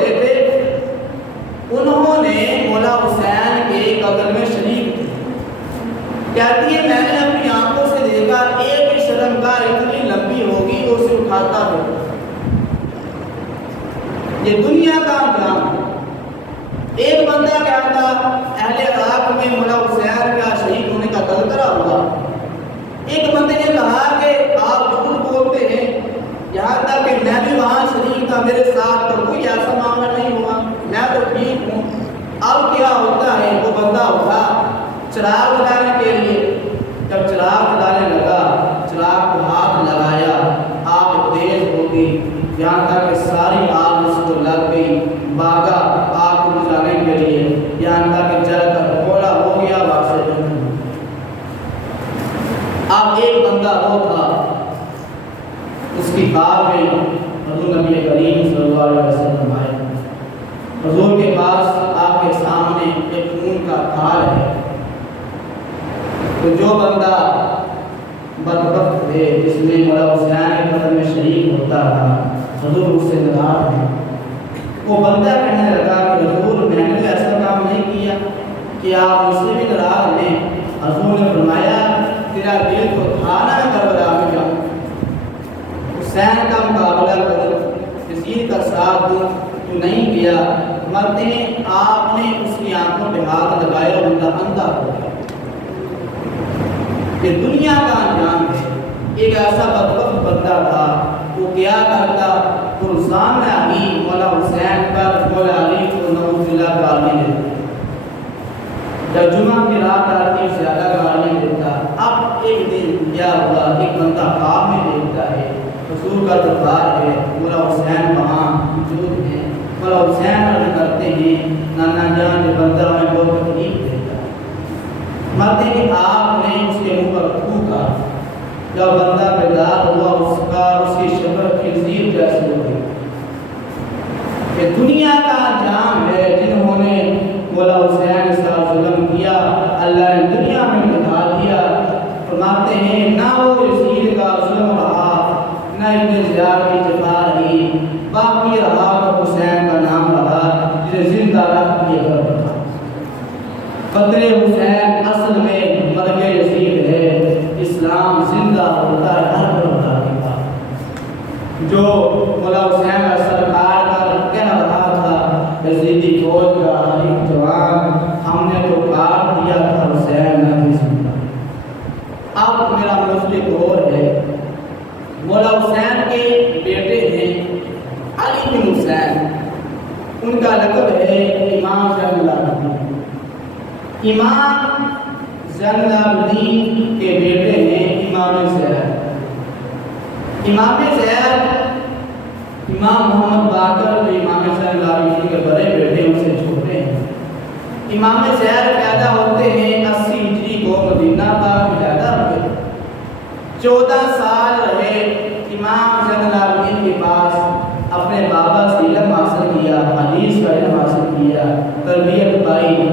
ہوتے تھے انہوں نے مولا حسین کے قتل میں شریک تھے۔ کہتی ہے میں نے اپنی آنکھوں سے دیکھا ایک ہی شرمگاہ اتنی لمبی ہوگی وہ اسے اٹھاتا تھا۔ یہ دنیا کا انجام ہے۔ ایک بندہ کیا تھا اہل عراق میں مولا حسین کا شہید ہونے کا تذکرہ ہوا۔ ایک بندے نے کہا کہ آپ جھوٹ بولتے ہیں، یہاں تک کہ میں بھی وہاں شریک تھا، میرے ساتھ تو کوئی ایسا معاملہ نہیں ہوا، میں تو ٹھیک ہوں۔ اب کیا ہوتا ہے، وہ بندہ اٹھا چراغ جلانے کے لیے، جب چراغ جلانے لگا چراغ کو ہاتھ لگایا، آگ تیز ہو گئی، یہاں تک کہ ساری آگ اس کو لگ گئی، بھاگا آگ کو بجھانے کے لیے، یہاں تک کہ جل کر کوڑا ہو گیا، واپس جنت۔ اب ایک بندہ وہ تھا، اس کی خواب میں حضور نبی کریم صلی اللہ علیہ وسلم آئے۔ حضور کے پاس آپ کے سامنے ایک خون کا تھال ہے، تو جو بندہ بدبخت ہے جس نے مولا حسین کے قتل میں شریک ہوتا رہا، حضور اس سے ناراض ہے۔ وہ بندہ کہنے لگا کہ حضور میں نے ایسا کام نہیں کیا کہ آپ مجھ سے بھی ناراض ہیں۔ حضور نے فرمایا تیرا دل تو تھا نا کربلا میں جاؤں، حسین کا مقابلہ کروں، یزید کا ساتھ دوں، تو نہیں کیا۔ مرتے ہیں آپ نے اس کی آنکھوں پہ ہاتھ لگایا اور بندہ اندھا ہو گیا۔ یہ دنیا کا انجام ہے۔ ایک ایسا بدبخت بندہ تھا، وہ کیا کرتا، روزانہ ہی مولا حسین پر مولا علی کو نعوذ باللہ گالیاں دیتا۔ جب جمعہ کی رات آتی زیادہ گالیاں دیتا۔ اب ایک دن کیا ہوا، ایک بندہ خواب میں دیکھتا ہے حضور کا دربار ہے، مولا حسین وہاں موجود ہے۔ مولا حسین عرض کرتے ہیں نانا جان یہ بندہ ہمیں بہت تکلیف دیتا ہے۔ مرتے کہ آپ نے اس کے منہ پر تھوکا، جب بندہ بیدار ہوا اس کی شکل خنزیر جیسی ہو گئی۔ یہ دنیا کا انجام ہے، جنہوں نے مولا حسین کے ساتھ ظلم کیا، اللہ نے دنیا میں بتا دیا۔ فرماتے ہیں نہ وہ یزید کا ظلم رہا، نہ ابن زیاد کی جفا رہی، باقی رہا تو حسین کا نام رہا جسے زندہ رکھ دیا گیا۔ قتل حسین اصل میں مرگ یزید ہے، اسلام زندہ ہوتا ہے ہر بندہ کے پاس۔ جو مولا حسین کا سرکار کا کہہ رہا تھا یزیدی فوج کا ہر ایک جوان ہم نے تو کاٹ دیا تھا، حسین نہ بھی زندہ۔ اب میرا مسئلہ اور ہے، مولا حسین کے بیٹے ہیں علی بن حسین، ان کا لقب ہے امام زین العابدین۔ امام زین العابدین کے بیٹے ہیں امام زید۔ امام زید امام محمد باقر جو امام زین العابدین کے بڑے بیٹے ان سے چھوٹے ہیں۔ امام زید پیدا ہوتے ہیں 80 ہجری کو مدینہ پاک میں پیدا ہوئے۔ 14 سال رہے امام زین العابدین کے پاس، اپنے بابا سے علم حاصل کیا، حدیث کا علم حاصل کیا، تربیت پائی۔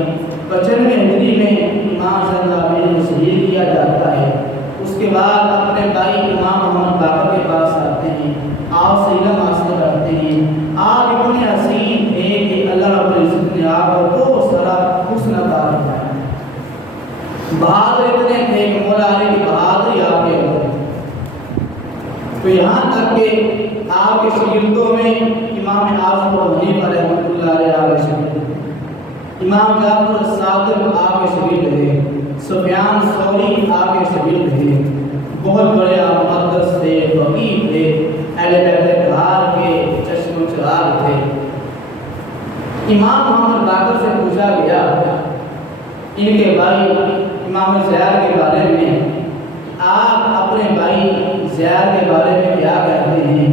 95 ہجری میں امام زین العابدین کو شہید کیا جاتا ہے۔ اس کے بعد اپنے بھائی امام محمد باقر کے پاس آتے ہیں، آپ سے علم حاصل کرتے ہیں۔ آپ اتنے حسین تھے کہ اللہ رب العزت نے آپ کو بہت سارا حسن عطا فرمایا۔ بہادر اتنے تھے کہ مولا علی کی بہادری آپ کے ہو، تو یہاں تک کہ آپ کے شاگردوں میں امام اعظم ابو حنیفہ رحمۃ اللہ علیہ شاگرد، امام جعفر الصادق آپ کے شاگرد تھے، سفیان ثوری آپ کے شاگرد تھے، بہت بڑے محدث تھے، فقیہ تھے، اہل بیت اطہار کے چشم و چراغ تھے۔ امام محمد باقر سے پوچھا گیا ان کے بھائی امام زید کے بارے میں، آپ اپنے بھائی زید کے بارے میں کیا کہتے ہیں؟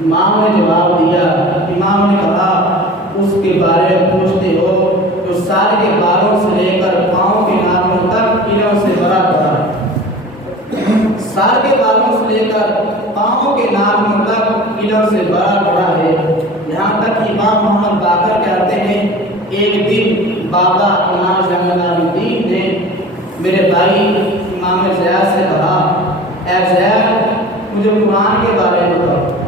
امام نے جواب دیا، امام نے کہا اس کے بارے میں پوچھتے ہو جو سر کے بالوں سے لے کر پاؤں کے ناخنوں تک علم سے بھرا پڑا ہے، سر کے بالوں سے لے کر پاؤں کے ناخنوں تک علم سے بھرا پڑا ہے۔ یہاں تک امام محمد باقر کہتے ہیں ایک دن بابا امام زین العابدین نے میرے بھائی امام زید سے کہا اے زید مجھے قرآن کے بارے میں بتاؤ۔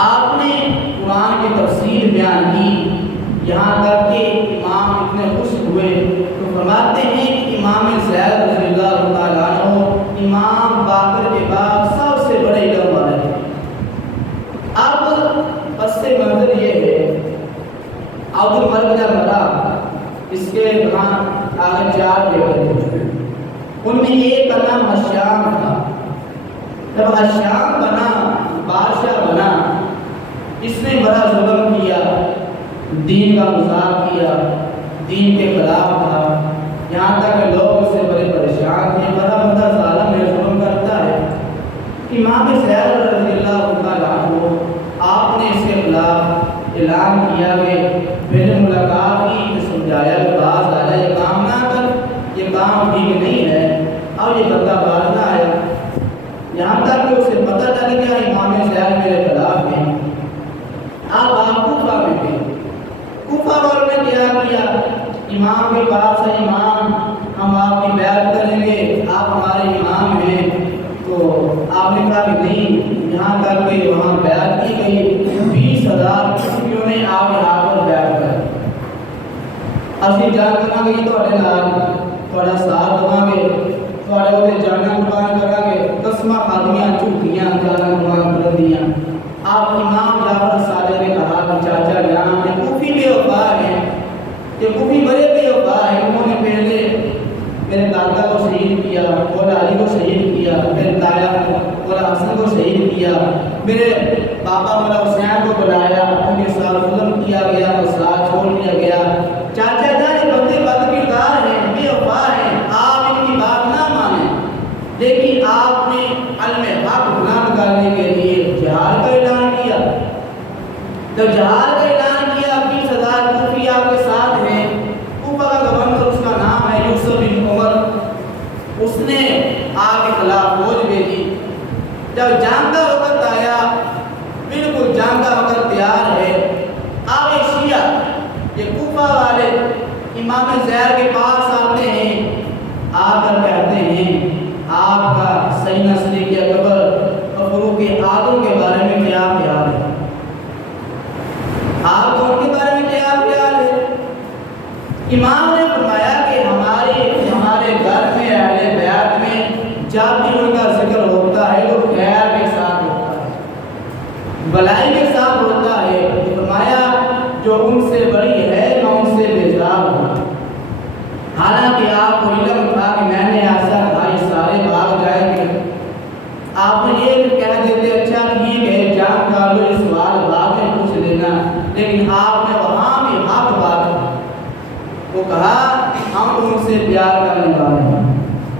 آپ نے قرآن کی تفسیر بدل یہ ہے، عبد الملک جب مرا اس کے وہاں آگے 4 بیٹے تھے، ان میں ایک کا نام ہشام تھا۔ جب ہشام بنا بادشاہ بنا، اس نے بڑا ظلم کیا، دین کا مذاق کیا، دین کے خلاف تھا، یہاں تک کہ لوگ اس سے بڑے پریشان تھے۔ بڑا بندہ ظالم ہے، ظلم کرتا ہے۔ امام زید رضی اللہ تعالیٰ عنہ آپ نے اس کے خلاف اعلان کیا کہ پہلے ملاقات کی تو سمجھایا کہ باز آ جائے، یہ کام نہ کر، یہ کام ٹھیک نہیں ہے، اب یہ بندہ باز نہ آیا۔ یہاں تک کہ اسے پتہ چل گیا امام زید میرے خلاف ہیں۔ اب آپ کوفہ میں تھے، کوفہ والوں نے کیا کیا، امام کے پاس ہے، امام ہم آپ کی بیعت کریں گے، آپ ہمارے امام ہیں۔ تو آپ نے کہا کہ نہیں، یہاں تک کہ وہاں بیعت کی گئی، 20,000 کشتیوں نے آپ کے ہاتھ پر بیعت کر، اسی جان کرنا گئی تو اڑے نال تھوڑا ساتھ دواں گے، تھوڑے ہوتے جانا قربان کرا گے، قسمہ خادمیاں جھوٹیاں جانا قربان کر دیا۔ آپ امام جعفر صادق نے کہا کہ چاچا جان یہ کوفی بے وفا ہے، یہ کوفی بڑے بے وفا ہے، انہوں نے پہلے میرے دادا کو شہید کیا، مولا علی کو شہید کیا، میرے دادا مولا حسن کو شہید کیا، میرے پاپا مولا حسین کو بلایا، ان کے ساتھ ظلم کیا گیا، مسئلہ چھوڑ دیا گیا۔ چاچا جان یہ بندے بد کردار ہیں، بے وفا ہیں، آپ ان کی بات نہ مانیں، لیکن آپ نے علم حق بلند کرنے کے لیے جہاد کا اعلان کیا۔ جب جہاد کا اعلان کیا، 20,000 کوفی آپ کے ساتھ ہیں، کوفہ کا گورنر اس کا نام ہے یوسف بن عمر، اس نے آپ کے خلاف فوج بھیجی۔ جب جنگ کا وقت آیا، بالکل جنگ کا وقت تیار ہے، آپ شیعہ یہ کوفہ والے امام زید کے پاس آتے ہیں، آ کر کہتے ہیں آپ کا سیدنا صدیق اکبر اور فاروق اعظم کے بارے میں کیا خیال ہے؟ آپ کو ان کے بارے میں کیا خیال ہے؟ امام نے فرمایا کہ ہمارے گھر میں اہل بیت میں جب بھی ان کا ذکر ہوتا ہے وہ خیر کے ساتھ ہوتا ہے، بلائی کے ساتھ ہوتا ہے۔ فرمایا جو ان سے بڑی ہے میں ان سے بیزار ہوں۔ حالانکہ آپ کو علم تھا کہ میں نے ایسا بھائی سارے بھاگ جائیں گے، آپ نے یہ کہہ دیتے اچھا ٹھیک ہے جان کا لو اس سوال بھاگیں پوچھ لینا، لیکن آپ نے وہاں بھی حق بات وہ کہا ہم ان سے پیار کرنے والے ہیں،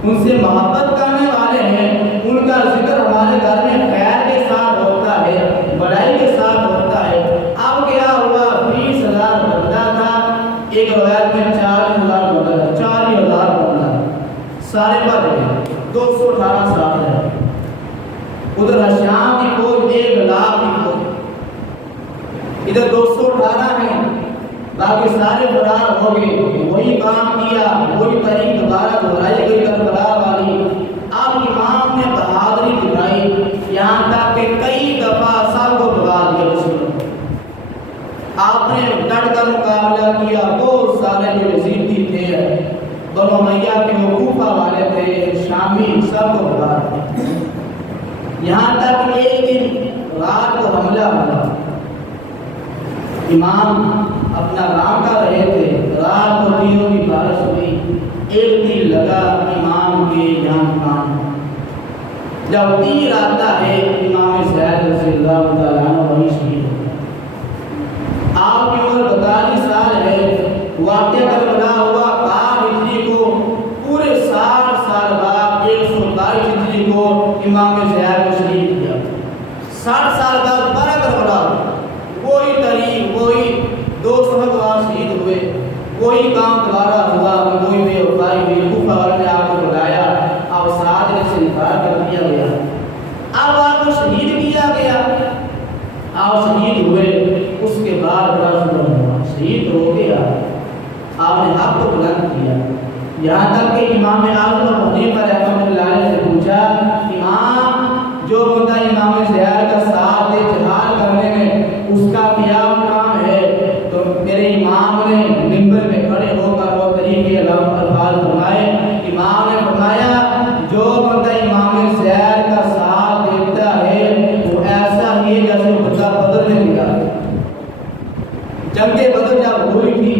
ان سے محبت کرنے والے ہیں، ان کا ذکر ہمارے گھر میں خیر کے ساتھ ہوتا ہے، بڑائی کے ساتھ ہوتا ہے۔ اب کیا ہوا، 20,000 بندہ تھا، ایک روایت میں 40,000 بندہ تھا، 40,000 بندہ سارے بھاگ گئے، 218 ساتھ ہے۔ ادھر ہشام کی فوج 1,00,000 کی فوج، ادھر 218 ہیں، باقی سارے فرار ہو گئے۔ وہی کام کیا، وہی تاریخ دوبارہ دہرائی گئی کربلا والی۔ اب امام نے بہادری دکھائی، یہاں تک کہ کئی دفعہ سب کو بگا دیا رسول۔ آپ نے ڈٹ کر مقابلہ کیا، بہت سارے جو یزیدی تھے، بنو امیہ کے وہ کوفہ والے تھے، شامی، سب کو بگا دیا۔ یہاں تک کہ ایک دن رات کو حملہ ہوا، امام اپنا کام کر رہے تھے، رات کو تیروں کی بارش ہوئی، ایک تیر لگا امام کے یہاں کان۔ جب تیر آتا ہے امام زید رضی اللہ تعالیٰ عنہ وہیں شہید ہوتے ہیں۔ آپ کی عمر 42 سال ہے، واقعہ کربلا ہوا 5 ہجری کو، پورے 60 سال بعد 122 ہجری کو امام زید کو شہید کیا۔ 60 سال بعد دوبارہ کربلا، وہی تاریخ، وہی 2 سبق وہاں شہید ہوئے، وہی کام دوبارہ ہوا، وہی بے وفائی ہوئی۔ کوفہ والوں نے آپ کو بلایا، اب صادق سے انکار کر دیا گیا، اب آپ کو شہید کیا گیا، آپ شہید ہوئے۔ اس کے بعد بڑا ظلم ہوا، شہید ہو گیا، آپ نے حق کو بلند کیا۔ یہاں تک کہ امام اعظم ابو حنیفہ رحمۃ اللہ علیہ سے پوچھا، امام جو بندہ امام زید کا ساتھ دے جہاد کرنے میں، اس کا کیا کام ہے؟ تو میرے امام نے منبر میں کھڑے ہو کر وہ طریقے الفاظ فرمائے۔ امام نے فرمایا جو بندہ امام زید کا ساتھ دیتا ہے وہ ایسا ہی ہے جیسے بندہ بدر میں نکلا۔ جنگ بدر جب ہوئی تھی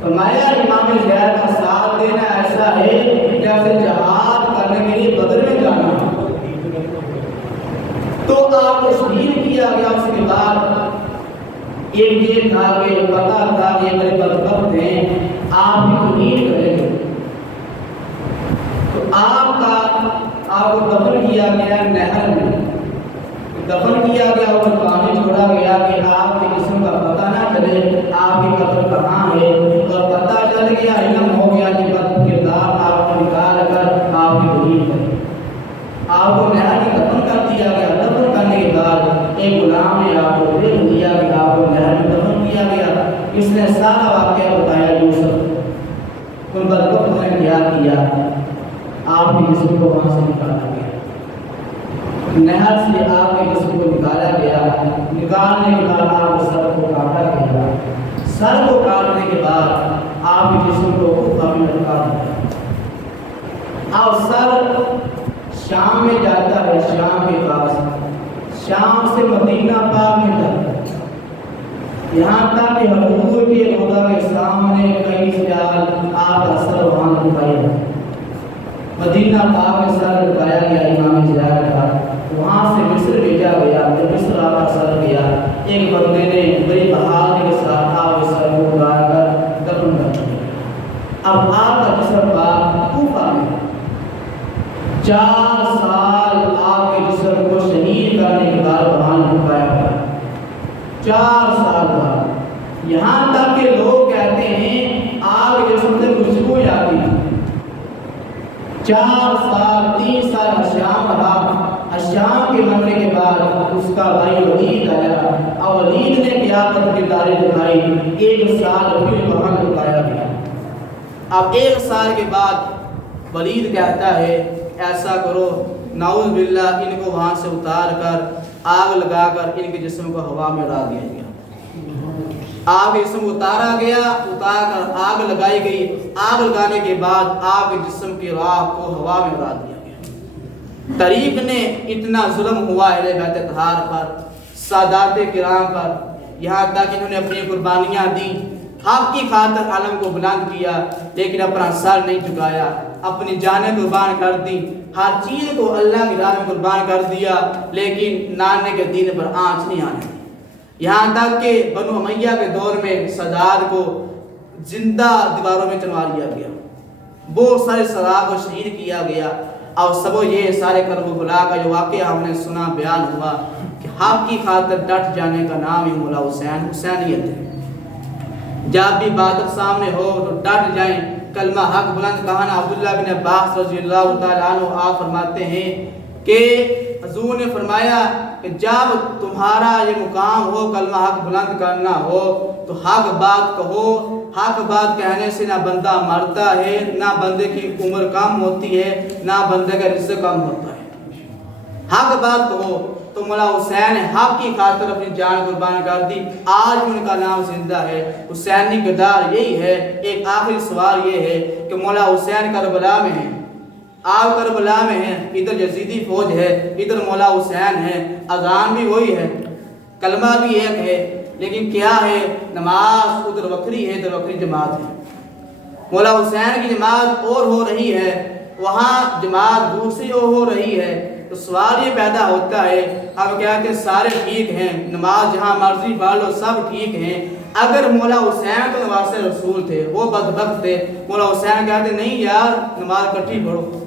فرمایا امام زید کا ساتھ دینا ایسا ہے جیسے جہاد کرنے کے لیے بدر میں جانا، تو آپ کو شہید کیا گیا۔ اس کے بعد ایک یہ تھا کہ پتا تھا کہ میرے بدبخت ہیں، آپ بھی توحید کریں گے، تو آپ کو دفن کیا گیا نہر میں، دفن کیا گیا اور پانی چھوڑا گیا کہ آپ کے جسم کا پتہ نہ چلے آپ کی قبر کہاں ہے، اور پتہ چل گیا، علم ہو گیا کہ بد کردار آپ کو نکال کر آپ کی توحید کریں۔ آپ کو نہر میں دفن کر دیا گیا۔ دفن کرنے کے بعد ایک غلام نے آپ کو دیکھ لیا کہ آپ کو نہر میں دفن کیا گیا، اس نے سارا واقعہ بتایا یوسف، ان بدبختوں نے کیا کیا، آپ کے جسم کو وہاں سے نکالا گیا، نہر سے آپ کے جسم کو نکالا گیا، نکالنے کے بعد آپ کے سر کو کاٹا گیا، سر کو کاٹنے کے بعد آپ کے جسم کو کوفہ میں لٹکا دیا، اور سر شام میں جاتا ہے، شام کے پاس، شام سے مدینہ پاک میں جاتا ہے، یہاں تک کہ حضور کے روضہ کے سامنے کئی سال آپ کا سر وہاں لٹکایا، مدینہ پاک میں سر لٹکایا گیا امام زید کا، وہاں سے مصر بھیجا گیا، جب مصر آپ کا سر گیا، ایک بندے نے بڑی بہادری کے ساتھ آپ کے سر کو اٹھا کر دفن کر دیا۔ اب آپ کا جسم پاک کوفہ میں 4 سال آپ کے جسم کو شہید کرنے کے بعد وہاں لٹکایا گیا، 4 سال بعد، یہاں تک کہ لوگ کہتے ہیں آپ کے جسم سے خوشبو آتی تھی۔ 4 سال 3 سال الشام رہا، الشام کے مرنے کے بعد اس کا بھائی ولید آیا، اور ولید نے قیادت کی داری دکھائی، 1 سال پھر وہاں لٹکایا گیا۔ اب 1 سال کے بعد ولید کہتا ہے ایسا کرو، نعوذ باللہ، ان کو وہاں سے اتار کر آگ لگا کر ان کے جسم کو ہوا میں اڑا دیا گیا۔ آگ کے جسم اتارا گیا، اتار کر آگ لگائی گئی، آگ لگانے کے بعد آگ کے جسم کی راہ کو ہوا میں اڑا دیا گیا۔ طریق نے اتنا ظلم ہوا اہل بیت طہار پر، سادات کرام پر، یہاں تک انہوں نے اپنی قربانیاں دی، حق کی خاطر علم کو بلند کیا، لیکن اپنا سر نہیں جھکایا، اپنی جانیں قربان کر دی، ہر چیز کو اللہ کی راہ میں قربان کر دیا، لیکن نانے کے دین پر آنچ نہیں آنے دی۔ یہاں تک کہ بنو امیہ کے دور میں سداد کو زندہ دیواروں میں چنوا لیا گیا، بہت سارے سداد کو شہید کیا گیا، اور سب یہ سارے کرب و بلا کا جو واقعہ ہم نے سنا بیان ہوا کہ حق کی خاطر ڈٹ جانے کا نام ہی مولا حسین، حسینیت ہے۔ جب بھی بادل سامنے ہو تو ڈٹ جائیں، کلمہ حق بلند کہنا۔ عبداللہ بن عباس رضی اللہ تعالیٰ عنہ آپ فرماتے ہیں کہ حضور نے فرمایا کہ جب تمہارا یہ مقام ہو کلمہ حق بلند کرنا ہو تو حق بات کہو، حق بات کہنے سے نہ بندہ مرتا ہے، نہ بندے کی عمر کم ہوتی ہے، نہ بندے کا رزق کم ہوتا ہے۔ حق بات کہو تو مولا حسین حق کی خاطر اپنی جان قربان کر دی، آج ان کا نام زندہ ہے۔ حسینی کردار یہی ہے۔ ایک آخری سوال یہ ہے کہ مولا حسین کربلا میں ہیں، آپ کربلا میں ہیں، ادھر یزیدی فوج ہے، ادھر مولا حسین ہے، اذان بھی وہی ہے، کلمہ بھی ایک ہے، لیکن کیا ہے، نماز ادھر وکری ہے، ادھر وکری جماعت ہے۔ مولا حسین کی جماعت اور ہو رہی ہے، وہاں جماعت دوسری ہو رہی ہے، تو سوال یہ پیدا ہوتا ہے، اب کہتے ہیں سارے ٹھیک ہیں، نماز جہاں مرضی پڑھ لو سب ٹھیک ہیں، اگر مولا حسین تو نواسے رسول تھے، وہ بدبخت تھے، مولا حسین کہتے نہیں یار نماز کٹھی پڑھو،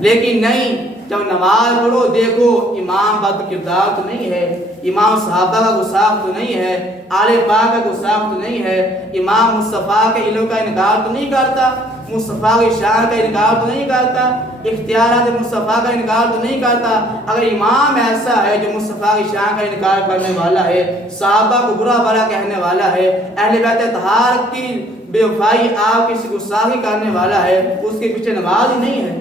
لیکن نہیں، جب نماز پڑھو دیکھو امام بد کردار تو نہیں ہے، امام صحابہ کا گستاخ تو نہیں ہے، آل پاک کا گستاخ تو نہیں ہے، امام مصطفیٰ کے علم کا انکار تو نہیں کرتا، مصطفیٰ کی شان کا انکار تو نہیں کرتا، اختیارات مصطفیٰ کا انکار تو نہیں کرتا۔ اگر امام ایسا ہے جو مصطفیٰ کی شان کا انکار کرنے والا ہے، صحابہ کو برا بھلا کہنے والا ہے، اہل بیت طہار کی بے وفائی آپ کی گستاخی کرنے والا ہے، اس کے پیچھے نماز ہی نہیں ہے۔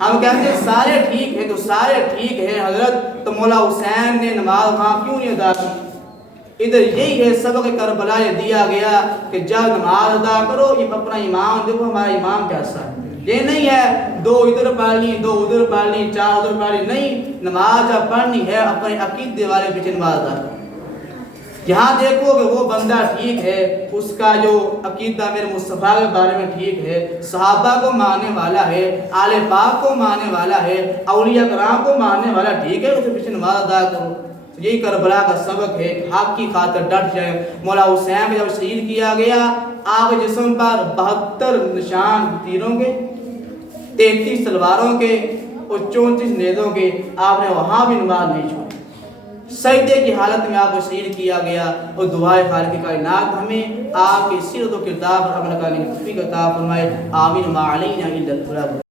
ہم کہتے ہیں سارے ٹھیک ہیں، تو سارے ٹھیک ہیں حضرت، تو مولا حسین نے نماز وہاں کیوں نہیں ادا کی؟ ادھر یہی ہے سبق کربلا یہ دیا گیا کہ جب نماز ادا کرو یہ اپنا امام دیکھو ہمارا امام کیسا ہے، یہ نہیں ہے 2 ادھر پڑھنی 2 ادھر پڑھنی 4 ادھر پڑھنی، نہیں، نماز جب پڑھنی ہے اپنے عقیدے والے پیچھے نماز ادا کرو۔ یہاں دیکھو کہ وہ بندہ ٹھیک ہے، اس کا جو عقیدہ میرے مصطفیٰ کے بارے میں ٹھیک ہے، صحابہ کو ماننے والا ہے، آل پاک کو ماننے والا ہے، اولیاء کرام کو ماننے والا ٹھیک ہے، اسے پیچھے نماز ادا کرو۔ یہی کربلا کا سبق ہے کہ حق کی خاطر ڈٹ جائے۔ مولا حسین کو جب شہید کیا گیا، آپ کے جسم پر 72 نشان تیروں کے، 33 تلواروں کے اور 34 نیزوں کے، آپ نے وہاں بھی نماز نہیں چھوڑی۔ سجدے کی حالت میں آپ کو شہید کیا گیا، اور دعائے خالق کائنات ہمیں آپ کی سیرت و کردار پر عمل کرنے کی توفیق عطا فرمائے۔ آمین ما علینا الا البلاغ۔